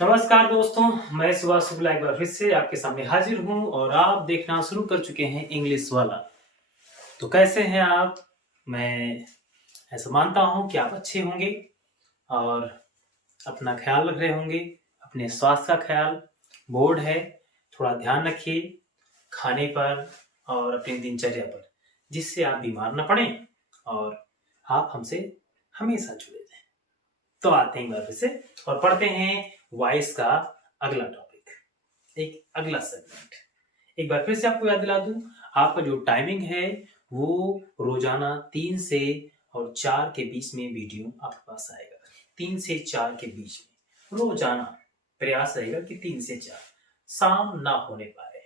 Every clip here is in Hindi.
नमस्कार दोस्तों, मैं सुभाष शुक्ला एक बार फिर से आपके सामने हाजिर हूं और आप देखना शुरू कर चुके हैं इंग्लिश वाला। तो कैसे हैं आप? मैं ऐसा मानता हूं कि आप अच्छे होंगे और अपना ख्याल रख रहे होंगे, अपने स्वास्थ्य का ख्याल। बोर्ड है, थोड़ा ध्यान रखिए खाने पर और अपनी दिनचर्या पर, जिससे आप बीमार न पड़े और आप हमसे हमेशा जुड़े रहें। तो आते हैं एक बार फिर से और पढ़ते हैं वॉइस का अगला टॉपिक, एक अगला सेगमेंट। एक बार फिर से आपको याद दिला दूं, आपका जो टाइमिंग है वो रोजाना 3 से और 4 के बीच में वीडियो आपके पास आएगा। 3 से 4 के बीच में रोजाना प्रयास रहेगा कि 3 से 4 शाम ना होने पाए,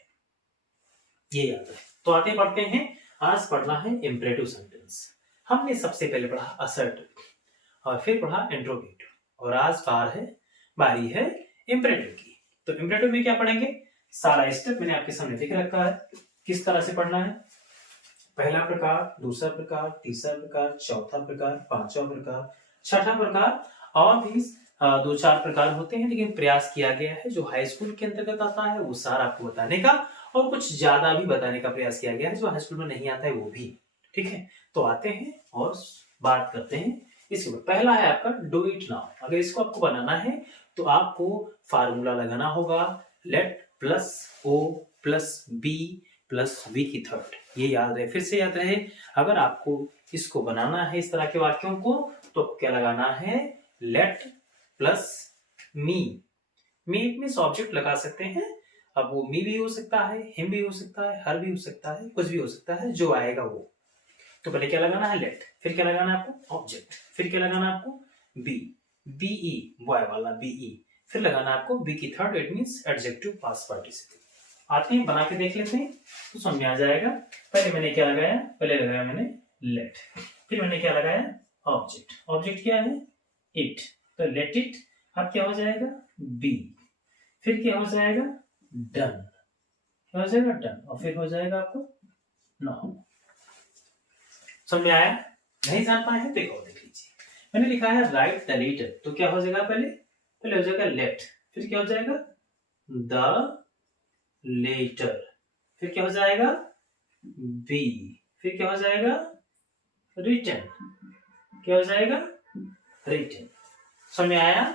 ये याद रहे। तो आते पढ़ते हैं। आज पढ़ना है इंपरेटिव सेंटेंस। हमने सबसे पहले पढ़ा असर्टिव और फिर पढ़ा इंट्रोगेटिव और आज बारी है इंपरेटिव की। तो इंपरेटिव में क्या पढ़ेंगे? सारा स्टेप मैंने आपके सामने लिख रखा है, किस तरह से पढ़ना है। पहला प्रकार, दूसरा प्रकार, तीसरा प्रकार, चौथा प्रकार, पांचवा प्रकार, छठा प्रकार और भी 2-4 प्रकार होते हैं, लेकिन प्रयास किया गया है जो हाई स्कूल के अंतर्गत आता है वो सारा आपको बताने का और कुछ ज्यादा भी बताने का प्रयास किया गया है जो हाई स्कूल में नहीं आता है वो भी। ठीक है, तो आते हैं और बात करते हैं इसके बाद। पहला है आपका डू इट नाउ। अगर इसको आपको बनाना है तो आपको फार्मूला लगाना होगा, let plus O plus B plus V की थर्ड। ये याद रहे, फिर से याद रहे। अगर आपको इसको बनाना है इस तरह के वाक्यों को तो क्या लगाना है? लेट प्लस मी। मी में ऑब्जेक्ट लगा सकते हैं। अब वो मी भी हो सकता है, हिम भी हो सकता है, हर भी हो सकता है, कुछ भी हो सकता है, जो आएगा वो। तो पहले क्या लगाना है? लेट, फिर क्या लगाना है आपको? ऑब्जेक्ट, फिर क्या लगाना है आपको? बी, बीई, बॉय वाला बीई, फिर लगाना है आपको बी की third, it means adjective past participle. आते हैं बना के देख लेते हैं तो समझ में आ जाएगा। पहले मैंने क्या लगाया? पहले लगाया मैंने लेट, फिर मैंने क्या लगाया? ऑब्जेक्ट। ऑब्जेक्ट क्या है? इट, तो लेट इट। अब क्या हो जाएगा? बी, फिर क्या हो जाएगा? डन, क्या हो जाएगा? डन, और फिर हो जाएगा आपको नाउ। समझ में आया? नहीं जान पाए हैं? देखो देख लीजिए, मैंने लिखा है राइट द लेटर, तो क्या हो जाएगा? पहले हो जाएगा लेट, फिर क्या हो जाएगा? द लेटर, फिर क्या हो जाएगा? बी, फिर क्या हो जाएगा? रिटन, क्या हो जाएगा? रिटन। समझ में आया?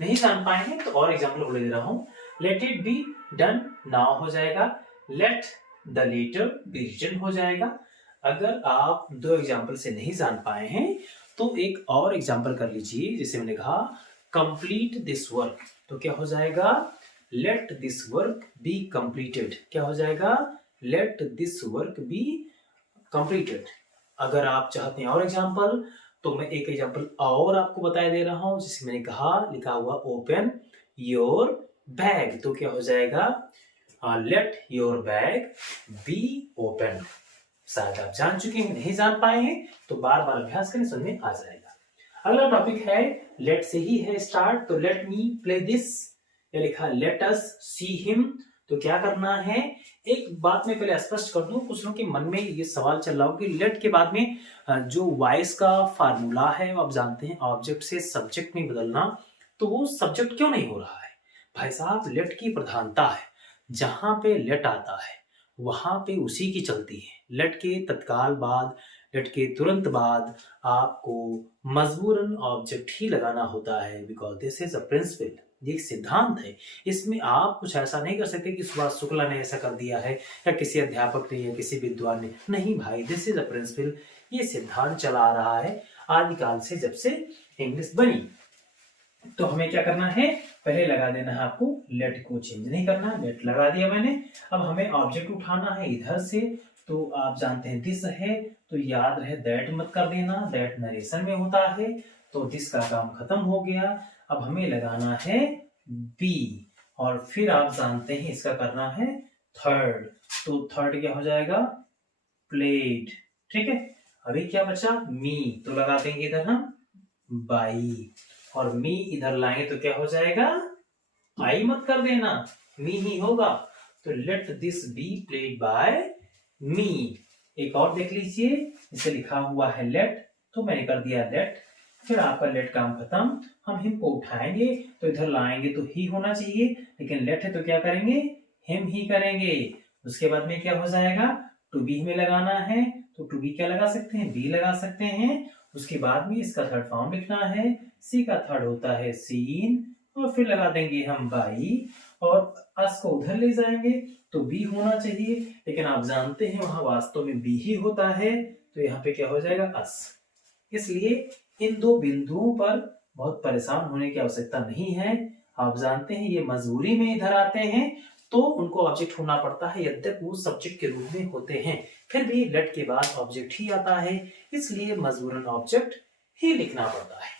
नहीं जान पाए हैं तो और एग्जाम्पल बोले दे रहा हूं। Let it be done now हो जाएगा, let the letter be written हो जाएगा। अगर आप 2 एग्जाम्पल से नहीं जान पाए हैं तो एक और एग्जाम्पल कर लीजिए। जैसे मैंने कहा कंप्लीट दिस वर्क, तो क्या हो जाएगा? Let this work be completed, क्या हो जाएगा? Let this work be completed. अगर आप चाहते हैं और एग्जाम्पल तो मैं एक एग्जाम्पल और आपको बताया दे रहा हूं। जैसे मैंने कहा, लिखा हुआ ओपन योर बैग, तो क्या हो जाएगा? Let your bag be open. शायद आप जान चुके हैं, नहीं जान पाए हैं तो बार बार अभ्यास करें, समझ में आ जाएगा। अगला टॉपिक है लेट से ही है स्टार्ट, तो लेट मी प्ले दिस, ये लिखा लेट अस सी हिम। तो क्या करना है? एक बात मैं पहले स्पष्ट कर दूं, कुछ लोगों के मन में ये सवाल चल रहा हो कि लेट के बाद में जो वॉइस का फार्मूला है आप जानते हैं ऑब्जेक्ट से सब्जेक्ट में बदलना, तो वो सब्जेक्ट क्यों नहीं हो रहा है? भाई साहब, लेट की प्रधानता है, जहां पे लेट आता है वहां पे उसी की चलती है। लेट के तत्काल बाद, लेट के तुरंत बाद आपको मजबूरन ऑब्जेक्ट ही लगाना होता है, because this is a principle, ये एक सिद्धांत है। इसमें आप कुछ ऐसा नहीं कर सकते कि सुभाष शुक्ला ने ऐसा कर दिया है या किसी अध्यापक ने या किसी विद्वान ने। नहीं भाई, दिस इज अ प्रिंसिपल, ये सिद्धांत चला आ रहा है आदिकाल से, जब से इंग्लिश बनी। तो हमें क्या करना है? पहले लगा देना है आपको, लेट को चेंज नहीं करना। लेट लगा दिया मैंने, अब हमें ऑब्जेक्ट उठाना है इधर से। तो आप जानते हैं दिस है, तो याद रहे दैट मत कर देना, दैट नरेशन में होता है। तो दिस का काम खत्म हो गया। अब हमें लगाना है बी, और फिर आप जानते हैं इसका करना है थर्ड, तो थर्ड क्या हो जाएगा? प्लेट। ठीक है, अभी क्या बचा? मी, तो लगा देंगे इधर हम बाई, और मी इधर लाएंगे तो क्या हो जाएगा? आई मत कर देना, मी ही होगा। तो let this be played by me. एक और देख लीजिए, इसे लिखा हुआ है लेट, तो मैंने कर दिया लेट फिर आपका लेट काम खत्म, हम हिम को उठाएंगे तो इधर लाएंगे तो ही होना चाहिए, लेकिन लेट है तो क्या करेंगे, हिम ही करेंगे। उसके बाद में क्या हो जाएगा, टू बी में लगाना है तो टू बी क्या लगा सकते हैं, बी लगा सकते हैं। उसके बाद में इसका थर्ड फॉर्म लिखना है, सी का थर्ड होता है सीन, और फिर लगा देंगे हम बाई, और अस को उधर ले जाएंगे तो बी होना चाहिए, लेकिन आप जानते हैं वहां वास्तव में बी ही होता है, तो यहाँ पे क्या हो जाएगा, अस। इसलिए इन दो बिंदुओं पर बहुत परेशान होने की आवश्यकता नहीं है। आप जानते हैं ये मजबूरी में इधर आते हैं तो उनको ऑब्जेक्ट होना पड़ता है, यद्यपि वो सब्जेक्ट के रूप में होते हैं, फिर भी लेट के बाद ऑब्जेक्ट ही आता है, इसलिए मजबूरन ऑब्जेक्ट ही लिखना पड़ता है।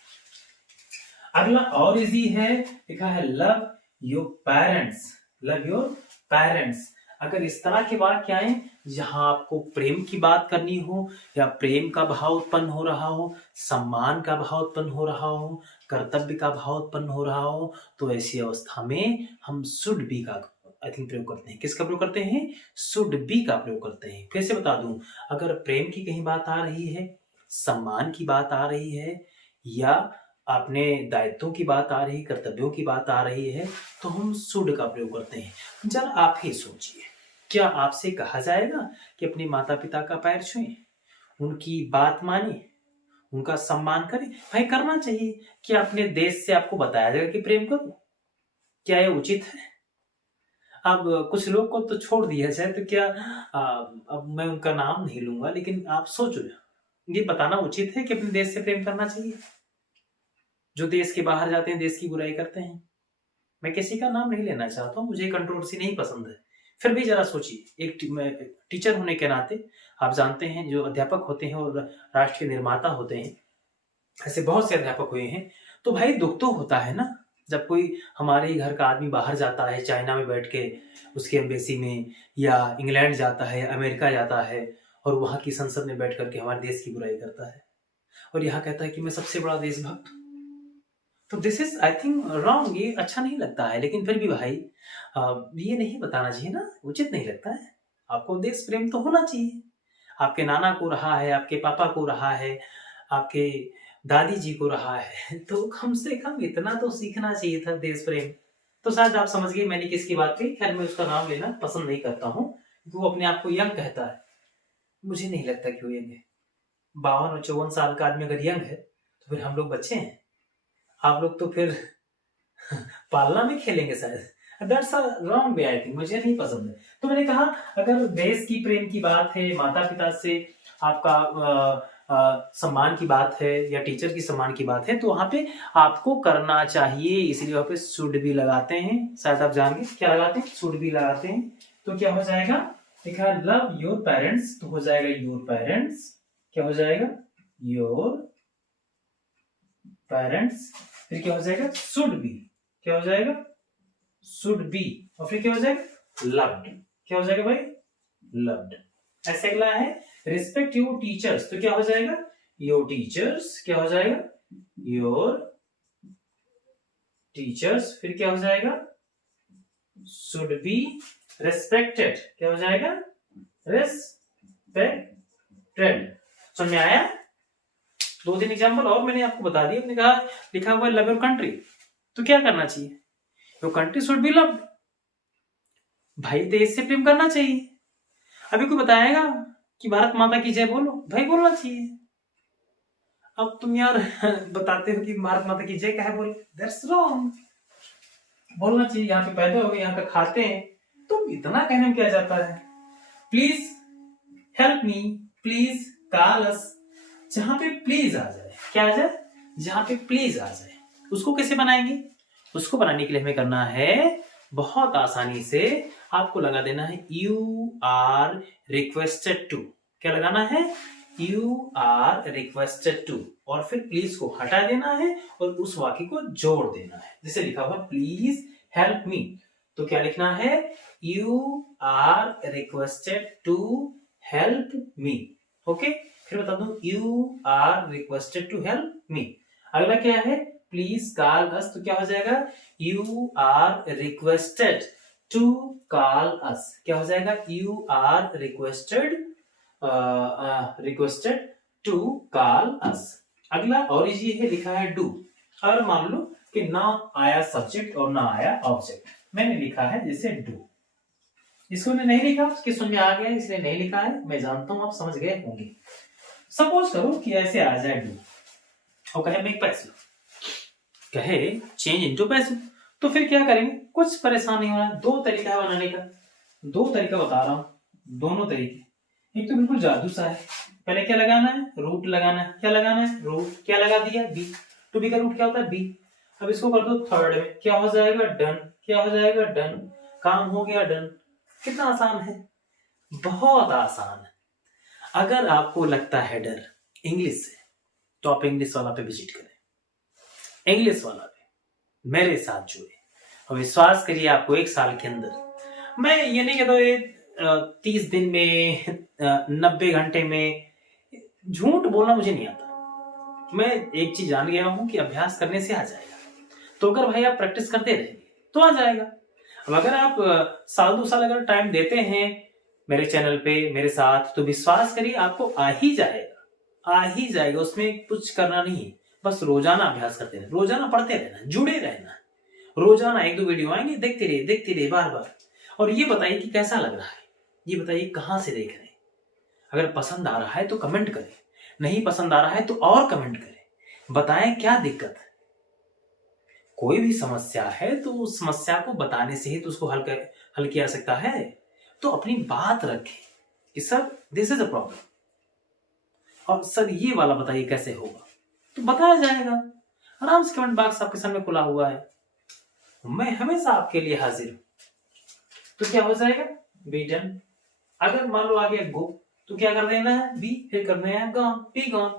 अगला और इजी है, लिखा है love your parents, love your parents. अगर इस तरह के वाक्य आए जहां आपको प्रेम की बात करनी हो, या प्रेम का भाव उत्पन्न हो रहा हो, सम्मान का भाव उत्पन्न हो रहा हो, कर्तव्य का भाव उत्पन्न हो रहा हो, तो ऐसी अवस्था में हम शुड बी का प्रयोग करते हैं। किसका प्रयोग करते हैं, शुड बी का प्रयोग करते हैं। फिर से बता दूं, अगर प्रेम की कहीं बात आ रही है, सम्मान की बात आ रही है, या अपने दायित्वों की बात आ रही, कर्तव्यों की बात आ रही है, तो हम शुड का प्रयोग करते हैं। जरा आप ही सोचिए, क्या आपसे कहा जाएगा कि अपने माता पिता का पैर छुएं, उनकी बात माने, उनका सम्मान करें? भाई करना चाहिए। क्या अपने देश से आपको बताया जाएगा कि प्रेम करो? क्या यह उचित है? अब कुछ लोग को तो छोड़ दिया जाए तो क्या, अब मैं उनका नाम नहीं लूंगा, लेकिन आप सोचो, ये बताना उचित है कि अपने देश से प्रेम करना चाहिए? जो देश के बाहर जाते हैं, देश की बुराई करते हैं। मैं किसी का नाम नहीं लेना चाहता हूँ, मुझे कंट्रोवर्सी नहीं पसंद है, फिर भी जरा सोचिए, एक टीचर होने के नाते आप जानते हैं जो अध्यापक होते हैं और राष्ट्र के निर्माता होते हैं, ऐसे बहुत से अध्यापक हुए हैं, तो भाई दुख तो होता है ना, जब कोई हमारे ही घर का आदमी बाहर जाता है, चाइना में बैठ के उसकी एम्बेसी में, या इंग्लैंड जाता है, अमेरिका जाता है, और वहां की संसद में बैठ करके हमारे देश की बुराई करता है, और यहाँ कहता है कि मैं सबसे बड़ा देशभक्त। तो this is I think wrong, ये अच्छा नहीं लगता है। लेकिन फिर भी भाई ये नहीं बताना चाहिए ना, उचित नहीं लगता है। आपको देश प्रेम तो होना चाहिए, आपके नाना को रहा है, आपके पापा को रहा है, आपके दादी जी को रहा है, तो कम से कम इतना तो सीखना चाहिए था देश प्रेम। तो शायद आप समझ गए मैंने किसकी बात की। खैर मैं उसका नाम लेना पसंद नहीं करता हूँ, वो अपने आप को यंग कहता है, मुझे नहीं लगता कि वो यंग है। 52 और 54 साल का आदमी अगर यंग है तो फिर हम लोग बच्चे हैं, आप लोग तो फिर पालना में खेलेंगे शायद। That's a wrong way, I think मुझे नहीं पसंद है। तो मैंने कहा अगर देश की प्रेम की बात है, माता पिता से आपका सम्मान की बात है, या टीचर की सम्मान की बात है, तो वहां पे आपको करना चाहिए, इसलिए वहां पे शुड भी लगाते हैं। शायद आप जानेंगे क्या लगाते हैं, शुड भी लगाते हैं। तो क्या हो जाएगा, देखा लव योर पेरेंट्स, तो हो जाएगा योर पेरेंट्स, क्या हो जाएगा, योर पेरेंट्स, फिर क्या हो जाएगा, शुड बी, क्या हो जाएगा, शुड बी, और फिर क्या हो जाएगा, लव्ड, क्या हो जाएगा भाई, लव्ड। ऐसे अगला है रिस्पेक्ट योर टीचर्स, तो क्या हो जाएगा, योर टीचर्स, क्या हो जाएगा, योर टीचर्स, फिर क्या हो जाएगा, शुड बी रेस्पेक्टेड, क्या हो जाएगा, रेस्पेक्टेड। समझ में आया? 2-3 एग्जाम्पल और मैंने आपको बता दिया। आपने कहा लिखा हुआ है लव योर कंट्री, तो क्या करना चाहिए, your country should be loved, भाई देश से प्रेम करना चाहिए। अभी कोई बताएगा कि भारत माता की जय बोलो, भाई बोलना चाहिए। अब तुम यार बताते हो कि भारत माता की जय क्या है बोले, दैट्स रॉन्ग, बोलना चाहिए। यहाँ पे पैदा हो गए, यहाँ पे खाते हैं, तुम इतना कहने में क्या जाता है। Please help me, please call अस, जहां पे प्लीज आ जाए, क्या आ जाए, जहां पे प्लीज आ जाए, उसको कैसे बनाएंगे, उसको बनाने के लिए हमें करना है बहुत आसानी से, आपको लगा देना है यू आर रिक्वेस्टेड टू, क्या लगाना है, यू आर रिक्वेस्टेड टू, और फिर प्लीज को हटा देना है और उस वाक्य को जोड़ देना है। जैसे लिखा हुआ प्लीज हेल्प मी, तो क्या लिखना है, you are requested to help me. Okay, फिर बता दूं you are requested to help me. अगला क्या है, प्लीज कॉल अस, तो क्या हो जाएगा, you are requested to call us, क्या हो जाएगा, you are requested to call us. अगला और इजी है, लिखा है डू। अगर मान लो कि ना आया सब्जेक्ट और ना आया ऑब्जेक्ट, मैंने लिखा है जैसे डू, इसको नहीं लिखा, उसकी समझ में आ गया इसलिए नहीं लिखा है, मैं जानता हूं आप समझ गए होंगे। सपोज करो कि ऐसे आ जाए डू और कहे मेक पैसे, कहे चेंज इनटू पैसे, तो फिर क्या करेंगे, कुछ परेशान नहीं होना। दो तरीका है बनाने का, दो तरीका बता रहा हूं, दोनों तरीके। एक तो बिल्कुल जादू सा है, पहले क्या लगाना है, रूट लगाना है। क्या लगाना है, रूट। क्या लगा दिया, बी। टू बी का रूट क्या होता है, बी। अब इसको कर दो थर्ड में, क्या हो जाएगा, डन। क्या हो जाएगा, डन। काम हो गया, डन। कितना आसान है, बहुत आसान है। अगर आपको लगता है डर इंग्लिश से, तो आप इंग्लिश वाला पे विजिट करें, इंग्लिश वाला पे मेरे साथ जुड़े और विश्वास करिए आपको 1 साल के अंदर, मैं ये नहीं कहता ये 30 दिन में 90 घंटे में, झूठ बोलना मुझे नहीं आता। मैं एक चीज जान गया हूं कि अभ्यास करने से आ जाएगा। तो अगर भाई आप प्रैक्टिस करते रहेंगे तो आ जाएगा। अब अगर आप साल 2 साल अगर टाइम देते हैं मेरे चैनल पे मेरे साथ, तो विश्वास करिए आपको आ ही जाएगा, आ ही जाएगा। उसमें कुछ करना नहीं है, बस रोजाना अभ्यास करते रहना, रोजाना पढ़ते रहना, जुड़े रहना। रोजाना 1-2 वीडियो आएंगे, देखते रहिए बार बार। और ये बताइए कि कैसा लग रहा है, ये बताइए कहां से देख रहे हैं। अगर पसंद आ रहा है तो कमेंट करें, नहीं पसंद आ रहा है तो और कमेंट करें, बताएं क्या दिक्कत है। कोई भी समस्या है तो उस समस्या को बताने से ही तो उसको हल किया जा सकता है। तो अपनी बात रखें कि sir this is a problem, और सर ये वाला बताइए कैसे होगा, तो बताया जाएगा। आराम से कमेंट बॉक्स आपके सामने खुला हुआ है, मैं हमेशा आपके लिए हाजिर हूं। तो क्या हो जाएगा, बी डन। अगर मान लो आ गया गो, तो क्या कर देना है, बी, फिर करना है गॉन, बी गॉन।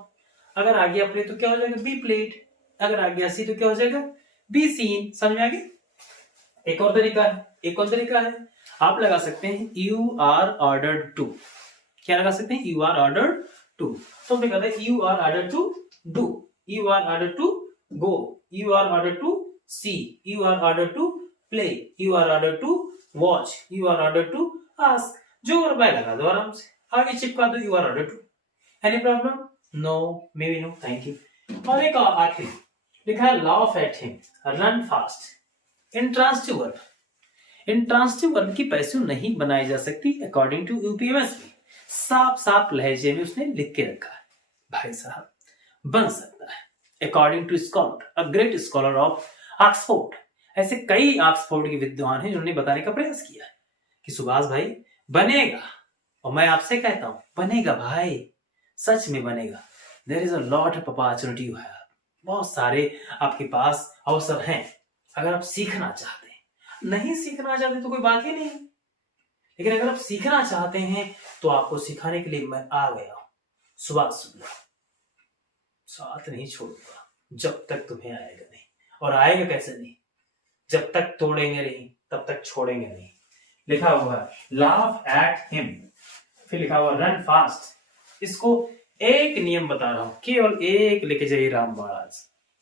अगर आ गया प्ले तो क्या हो जाएगा, बी प्लेड। अगर आ गया सी तो क्या हो जाएगा, बी सीन। समझ में आ गई। एक और तरीका है, एक और तरीका है, आप लगा सकते हैं यू आर ऑर्डर्ड टू। क्या लगा सकते हैं, यू आर ऑर्डर्ड टू। तो फिर कहते हैं you are ordered to do, you are ordered to go, you are ordered to see, you are ordered to play, you are ordered to watch, you are ordered to ask. जो और मैं लगा दो आराम से, आगे चिपका दो you are ordered to. Any problem, no, maybe no, thank you. और एक आखिरी लिखा है laugh at him, run fast. Intransitive verb, intransitive verb की पैसिव नहीं बनाई जा सकती अकॉर्डिंग टू यूपीएमएसबी। साफ साफ लहजे में उसने लिख के रखा है, भाई साहब बन सकता है according to scholar, a great scholar of Oxford. ऐसे कई ऑक्सफोर्ड के विद्वान हैं जिन्होंने बताने का प्रयास किया है कि सुभाष भाई बनेगा। और मैं आपसे कहता हूं बनेगा भाई, सच में बनेगा। There is a lot of opportunity you have, बहुत सारे आपके पास अवसर हैं अगर आप सीखना चाहते हैं। नहीं सीखना चाहते तो कोई बात ही नहीं, लेकिन अगर आप सीखना चाहते हैं तो आपको सिखाने के लिए मैं आ गया हूं। सुबह सुबह साथ नहीं छोड़ूंगा जब तक तुम्हें आएगा नहीं, और आएगा कैसे नहीं, जब तक तोड़ेंगे नहीं तब तक छोड़ेंगे नहीं। लिखा हुआ है लाफ एट हिम, फिर लिखा हुआ रन फास्ट। इसको एक नियम बता रहा हूं, केवल एक लेके जाइए राम महाराज,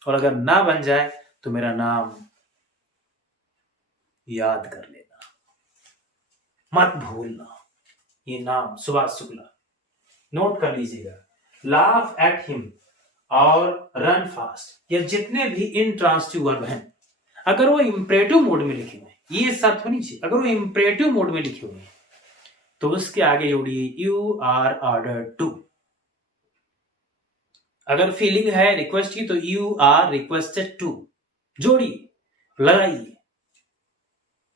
और अगर ना बन जाए तो मेरा नाम याद कर लेना, मत भूलना। ये नाम सुभाष शुक्ला, नोट कर लीजिएगा। लाफ एट हिम और रन फास्ट, या जितने भी इंट्रांसिटिव वर्ब हैं, अगर वो इंपरेटिव मोड में लिखे हुए हैं, ये शर्त होनी चाहिए, अगर वो इंपरेटिव मोड में लिखे हुए हैं तो उसके आगे जोड़िए यू आर ऑर्डर्ड टू। अगर फीलिंग है रिक्वेस्ट की तो यू आर रिक्वेस्टेड टू जोड़िए, लगाइए,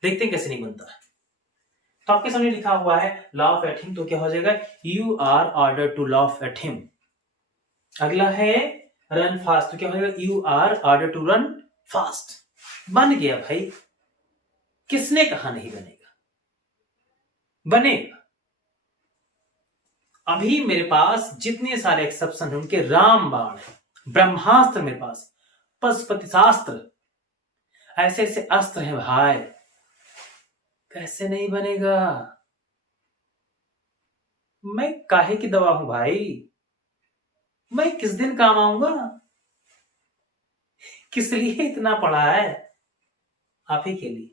देखते हैं कैसे नहीं बनता है। तो आपके सामने लिखा हुआ है लाफ एट हिम, तो क्या हो जाएगा, you are ordered to laugh at him. अगला है रन फास्ट, तो क्या हो जाएगा, you are ordered to run fast. बन गया भाई, किसने कहा नहीं बनेगा, बनेगा। अभी मेरे पास जितने सारे एक्सेप्शन हैं उनके रामबाण है, ब्रह्मास्त्र मेरे पास, पशुपति शास्त्र, ऐसे ऐसे अस्त्र हैं भाई, कैसे नहीं बनेगा। मैं काहे की दवा हूं भाई, मैं किस दिन काम आऊंगा, किस लिए इतना पढ़ा है, आप ही के लिए।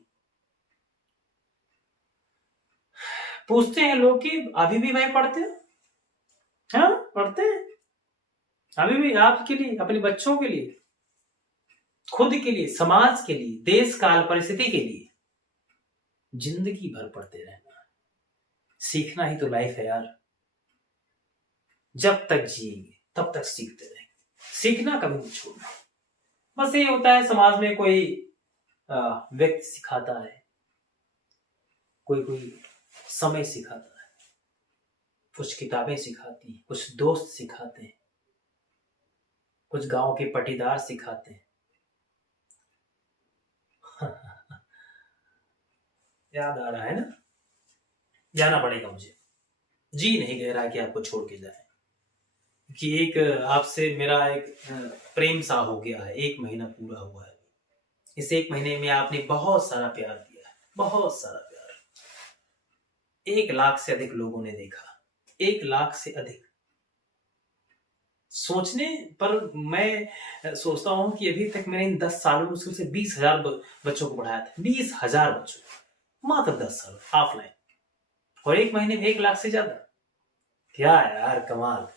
पूछते हैं लोग कि अभी भी भाई पढ़ते हैं, हाँ पढ़ते हैं, अभी भी आपके लिए, अपने बच्चों के लिए, खुद के लिए, समाज के लिए, देश काल परिस्थिति के लिए जिंदगी भर पढ़ते रहना है। सीखना ही तो लाइफ है यार। जब तक जिएंगे तब तक सीखते रहेंगे, सीखना कभी नहीं छोड़ना। बस ये होता है समाज में कोई व्यक्ति सिखाता है, कोई समय सिखाता है, कुछ किताबें सिखाती हैं, कुछ दोस्त सिखाते हैं, कुछ गांव के पटीदार सिखाते हैं। याद आ रहा है ना, जाना पड़ेगा मुझे, जी नहीं कह रहा कि आपको छोड़ के जाए, कि एक आपसे मेरा एक प्रेम सा हो गया है। 1 महीना पूरा हुआ है। इस 1 महीने में आपने बहुत सारा प्यार दिया है, बहुत सारा प्यार। 1 लाख से अधिक लोगों ने देखा, 1 लाख से अधिक। सोचने पर मैं सोचता हूं कि अभी तक मैंने इन 10 सालों में मुश्किल से 20,000 बच्चों को पढ़ाया था। 20,000 बच्चों, मात्र 10 साल ऑफलाइन, और 1 महीने में 1 लाख से ज्यादा। क्या यार, कमाल।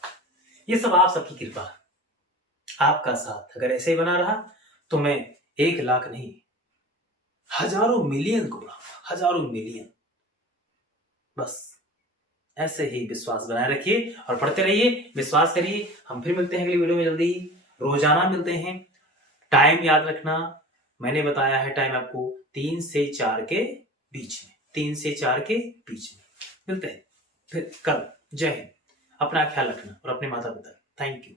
ये सब आप सबकी कृपा, आपका साथ अगर ऐसे ही बना रहा तो मैं 1 लाख नहीं, हजारों मिलियन को बढ़ाऊंगा, हजारों मिलियन। बस ऐसे ही विश्वास बनाए रखिए और पढ़ते रहिए, विश्वास करिए। हम फिर मिलते हैं अगली वीडियो में जल्दी ही, रोजाना मिलते हैं। टाइम याद रखना, मैंने बताया है टाइम आपको 3 से 4 के बीच में, 3 से 4 के बीच में मिलते हैं फिर कल। जय हिंद, अपना ख्याल रखना और अपने माता पिता। Thank you.